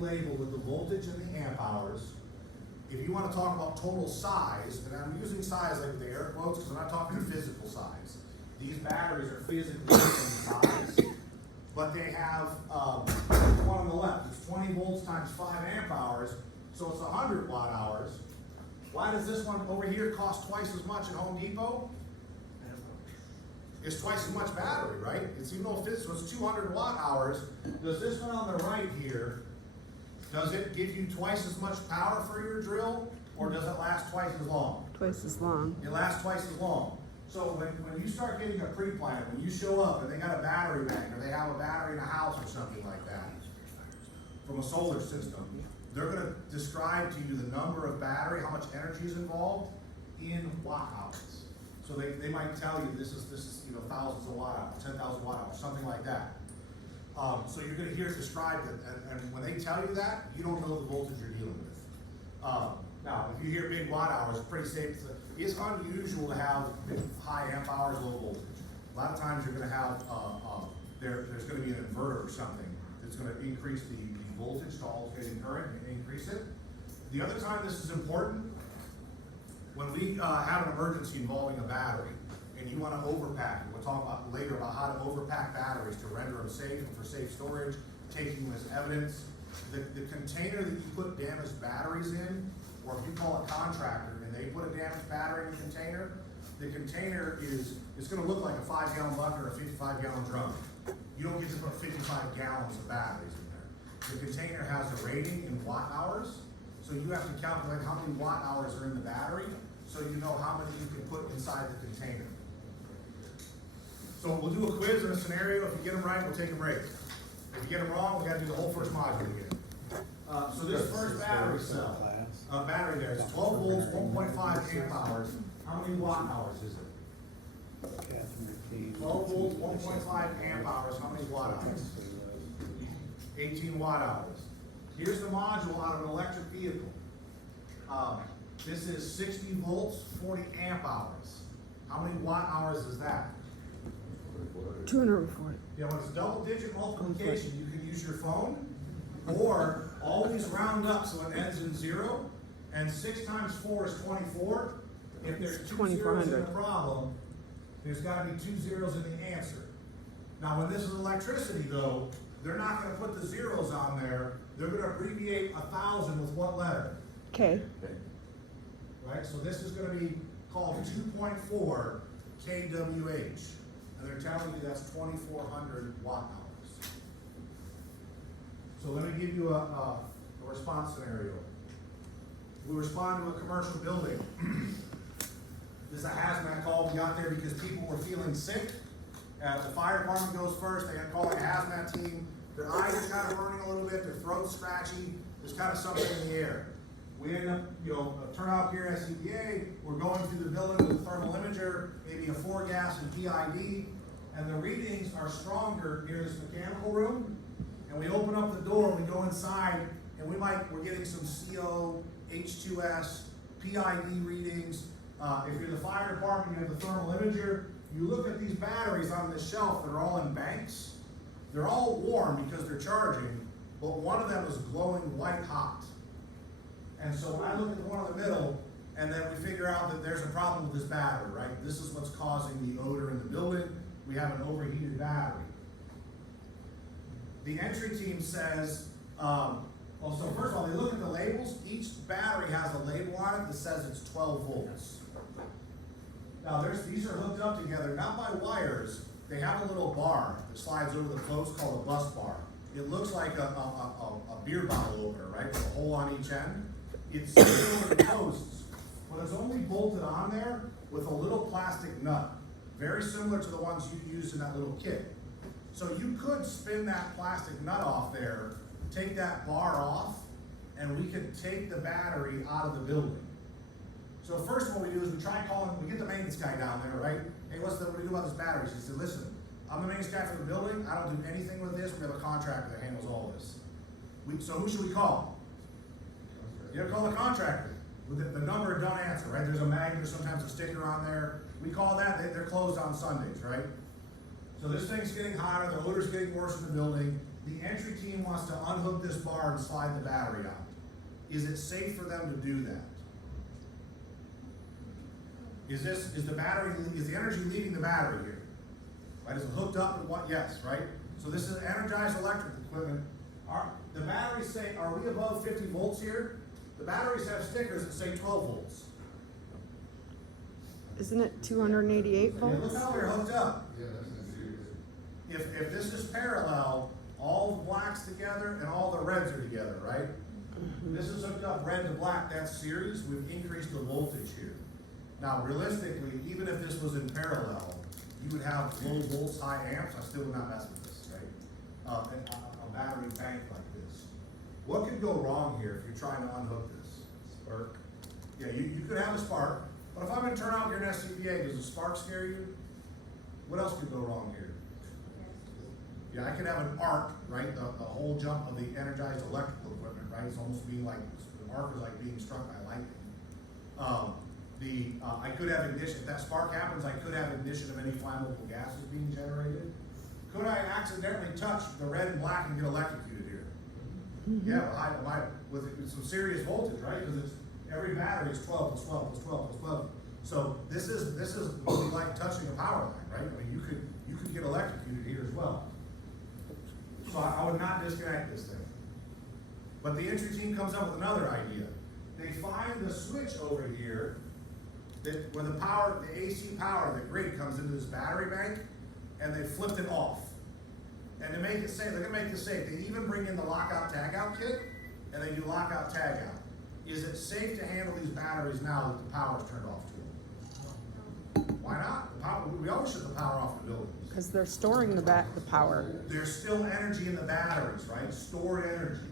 labeled with the voltage and the amp hours. If you want to talk about total size, and I'm using size like the air quotes because I'm not talking physical size. These batteries are physically different size, but they have the one on the left. It's 20 volts times 5 amp hours, so it's 100 watt hours. Why does this one over here cost twice as much at Home Depot? It's twice as much battery, right? It's even though so it's 200 watt hours. Does this one on the right here, does it give you twice as much power for your drill, or does it last twice as long? Twice as long. It lasts twice as long. So when you start getting a pre-plan, when you show up and they got a battery bank, or they have a battery in a house or something like that, from a solar system, they're gonna describe to you the number of battery, how much energy is involved in watt hours. So they might tell you this is thousands of watt hours, 10,000 watt hours, something like that. So you're gonna hear it described, and when they tell you that, you don't know the voltage you're dealing with. Now, if you hear big watt hours, it's pretty safe. It's unusual to have high amp hours, low voltage. A lot of times you're gonna have, there's gonna be an inverter or something that's gonna increase the voltage to alternating current and increase it. The other time this is important, when we have an emergency involving a battery, and you want to overpack, and we'll talk about later about how to overpack batteries to render them safe and for safe storage, taking them as evidence. The container that you put damaged batteries in, or if you call a contractor and they put a damaged battery in the container it's going to look like a 5-gallon bucket or a 55-gallon drum. You don't get to put 55 gallons of batteries in there. The container has a rating in watt hours, so you have to calculate how many watt hours are in the battery, so you know how many you can put inside the container. So we'll do a quiz and a scenario. If you get them right, we'll take a break. If you get them wrong, we got to do the whole first module again. So this first battery cell, battery there is 12 volts, 1.5 amp hours. How many watt hours is it? 12 volts, 1.5 amp hours. How many watt hours? 18 watt hours. Here's the module out of an electric vehicle. This is 60 volts, 40 amp hours. How many watt hours is that? 240. Yeah, when it's double-digit multiplication, you can use your phone, or always round up so it ends in 0, and 6 times 4 is 24. If there's 2 zeros in the problem, there's got to be 2 zeros in the answer. Now, when this is electricity, though, they're not going to put the zeros on there. They're going to abbreviate 1,000 with what letter? K. Right, so this is going to be called 2.4 kWh. And they're telling you that's 2,400 watt hours. So let me give you a response scenario. We respond to a commercial building. This is a hazmat call. We got there because people were feeling sick. The fire department goes first. They call a hazmat team. Their eyes are kind of burning a little bit. Their throat's scratchy. There's kind of something in the air. We end up, turn out here at SCBA, we're going through the building with a thermal imager, maybe a 4-gas and PID, and the readings are stronger near this mechanical room, and we open up the door and we go inside, and we're getting some CO, H2S, PID readings. If you're the fire department, you have the thermal imager, you look at these batteries on this shelf that are all in banks. They're all warm because they're charging, but one of them is glowing white hot. And so when I look at the one in the middle, and then we figure out that there's a problem with this battery, right? This is what's causing the odor in the building. We have an overheated battery. The entry team says, so first of all, they look at the labels. Each battery has a label on it that says it's 12 volts. Now these are hooked up together, not by wires. They have a little bar that slides over the post called a bus bar. It looks like a beer bottle opener, right? With a hole on each end. It's similar to posts, but it's only bolted on there with a little plastic nut, very similar to the ones you used in that little kit. So you could spin that plastic nut off there, take that bar off, and we could take the battery out of the building. So first what we do is we try calling, we get the maintenance guy down there, right? Hey, what do we do about this battery? He said, listen, I'm the maintenance guy for the building. I don't do anything with this. We have a contractor that handles all this. So who should we call? You have to call the contractor. With the number, don't answer, right? There's a magnet or sometimes a sticker on there. We call that, they're closed on Sundays, right? So this thing's getting hotter, the odor's getting worse in the building. the entry team wants to unhook this bar and slide the battery out. Is it safe for them to do that? Is the energy leaving the battery here? Right, is it hooked up and what? Yes, right? So this is energized electric equipment. The batteries say, are we above 50 volts here? The batteries have stickers that say 12 volts. Isn't it 288 And volts? look how they're hooked up. If this is parallel, all the blacks together and all the reds are together, right? This is hooked up red to black, that's series, we've increased the voltage here. Now realistically, even if this was in parallel, you would have low volts, high amps, I still would not mess with this, right? A battery bank like this. What could go wrong here if you're trying to unhook this? Spark. Yeah, you could have a spark, but if I'm gonna turn out your SCBA, does a spark scare you? What else could go wrong here? Yeah, I could have an arc, right, the whole jump of the energized electrical equipment, right, it's almost being like, the arc is like being struck by lightning. I could have ignition, if that spark happens, I could have ignition of any flammable gases being generated. Could I accidentally touch the red and black and get electrocuted here? Yeah, with some serious voltage, right, because it's, every battery is 12 plus 12 plus 12 plus 12. So this is like touching a power line, right? I mean, you could get electrocuted here as well. So I would not disconnect this thing. But the entry team comes up with another idea. They find the switch over here that when the AC power, the grid comes into this battery bank, and they flipped it off. And to make it safe, they're gonna make this safe. They even bring in the lockout tagout kit, and they do lockout tagout. Is it safe to handle these batteries now that the power's turned off to them? Why not? We always shut the power off the buildings. Because they're storing the power. There's still energy in the batteries, right? Stored energy.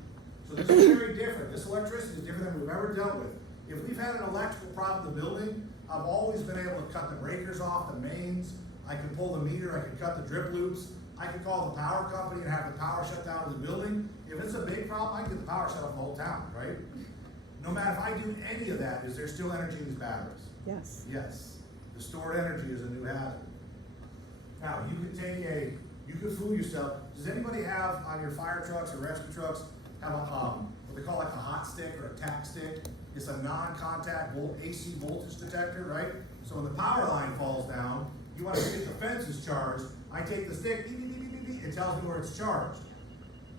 So this is very different. This electricity is different than we've ever dealt with. If we've had an electrical problem in the building, I've always been able to cut the breakers off, the mains. I could pull the meter, I could cut the drip loops. I could call the power company and have the power shut down to the building. If it's a big problem, I can get the power shut off the whole town, right? No matter if I do any of that, is there still energy in these batteries? Yes. Yes. The stored energy is a new hazard. Now, you could fool yourself. Does anybody have on your fire trucks or rescue trucks have a, what they call like a hot stick or a tack stick? It's a non-contact AC voltage detector, right? So when the power line falls down, you want to see if the fence is charged. I take the stick, beep, beep, beep, beep, beep, it tells me where it's charged.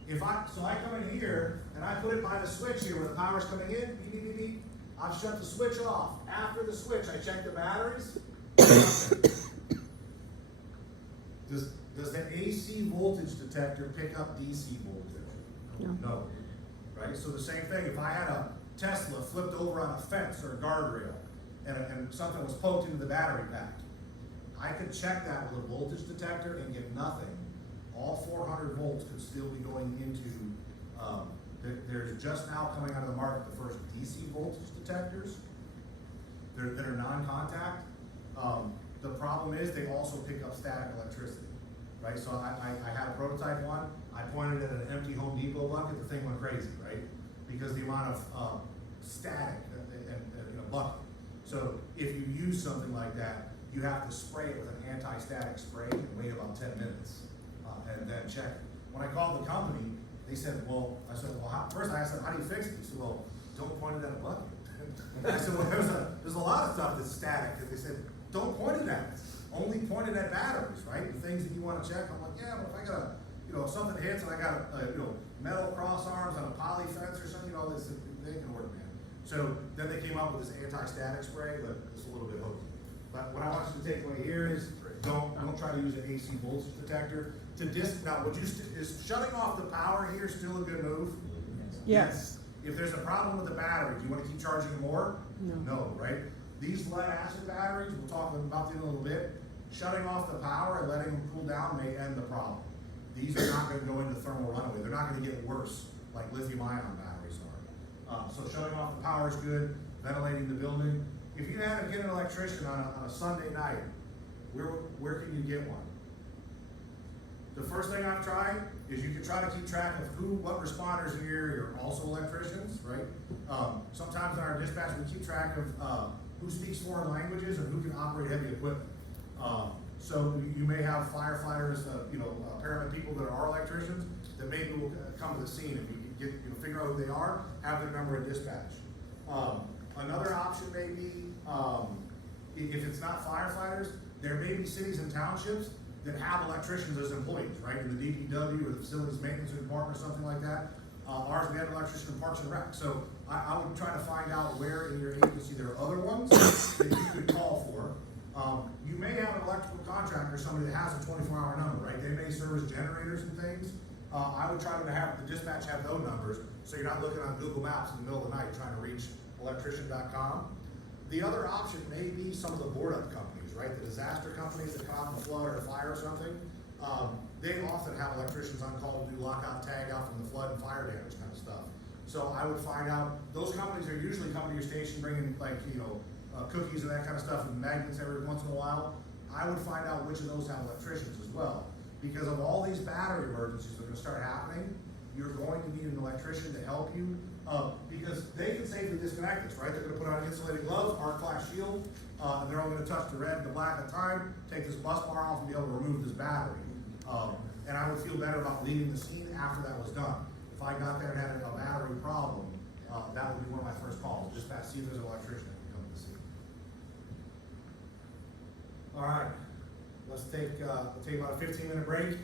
So I come in here and I put it by the switch here where the power's coming in, beep, beep, beep, beep. I've shut the switch off. After the switch, I check the batteries. Does the AC voltage detector pick up DC voltage? No. Right? So the same thing, if I had a Tesla flipped over on a fence or a guardrail and something was poked into the battery pack, I could check that with a voltage detector and get nothing. All 400 volts could still be going into, there's just now coming out of the market the first DC voltage detectors that are non-contact. The problem is they also pick up static electricity, right? So I had a prototype one, I pointed at an empty Home Depot bucket, the thing went crazy, right? Because the amount of static in a bucket. So if you use something like that, you have to spray it with an anti-static spray and wait about 10 minutes and then check it. When I called the company, they said, first I asked them, how do you fix it? They said, well, don't point it at a bucket. I said, well, there's a lot of stuff that's static. And they said, don't point it at it. Only point it at batteries, right? The things that you want to check. I'm like, yeah, but if I got if something hits and I got metal cross arms on a poly fence or something, this they can work, man. So then they came up with this anti-static spray, but it's a little bit hokey. But what I want you to take away here is don't try to use an AC voltage detector to now. Is shutting off the power here still a good move? Yes. If there's a problem with the battery, do you want to keep charging it more? No, right? These lead acid batteries, we'll talk about them in a little bit. Shutting off the power and letting them cool down may end the problem. These are not going to go into thermal runaway. They're not going to get worse like lithium-ion batteries are. So shutting off the power is good. Ventilating the building. If you had to get an electrician on a Sunday night, where can you get one? The first thing I've tried is you can try to keep track of what responders in your area are also electricians, right? Sometimes in our dispatch we keep track of who speaks foreign languages and who can operate heavy equipment. So you may have firefighters, paramedic people that are electricians. that maybe will come to the scene. If you get, figure out who they are, have their number in dispatch. Another option may be, if it's not firefighters, there may be cities and townships that have electricians as employees, right? In the DPW or the facilities maintenance department or something like that. Ours, we had an electrician in Parks and Rec. So I would try to find out where in your agency there are other ones that you could call for. You may have an electrical contractor, somebody that has a 24-hour number, right? They may service generators and things. I would try to have the dispatch have those numbers, so you're not looking on Google Maps in the middle of the night trying to reach electrician.com. The other option may be some of the board-up companies, right? The disaster companies that come out in a flood or a fire or something. They often have electricians on call to do lockout, tag out from the flood and fire damage kind of stuff. So I would find out, those companies are usually coming to your station bringing cookies and that kind of stuff and magnets every once in a while. I would find out which of those have electricians as well. Because of all these battery emergencies that are gonna start happening, you're going to need an electrician to help you, because they can safely disconnect this, right? They're gonna put on insulated gloves, arc flash shield, and they're only gonna touch the red and the black at a time, take this bus bar off and be able to remove this battery. And I would feel better about leaving the scene after that was done. If I got there and had a battery problem, that would be one of my first calls, just to see if there's an electrician that can come to the scene. All right, let's take about a 15-minute break.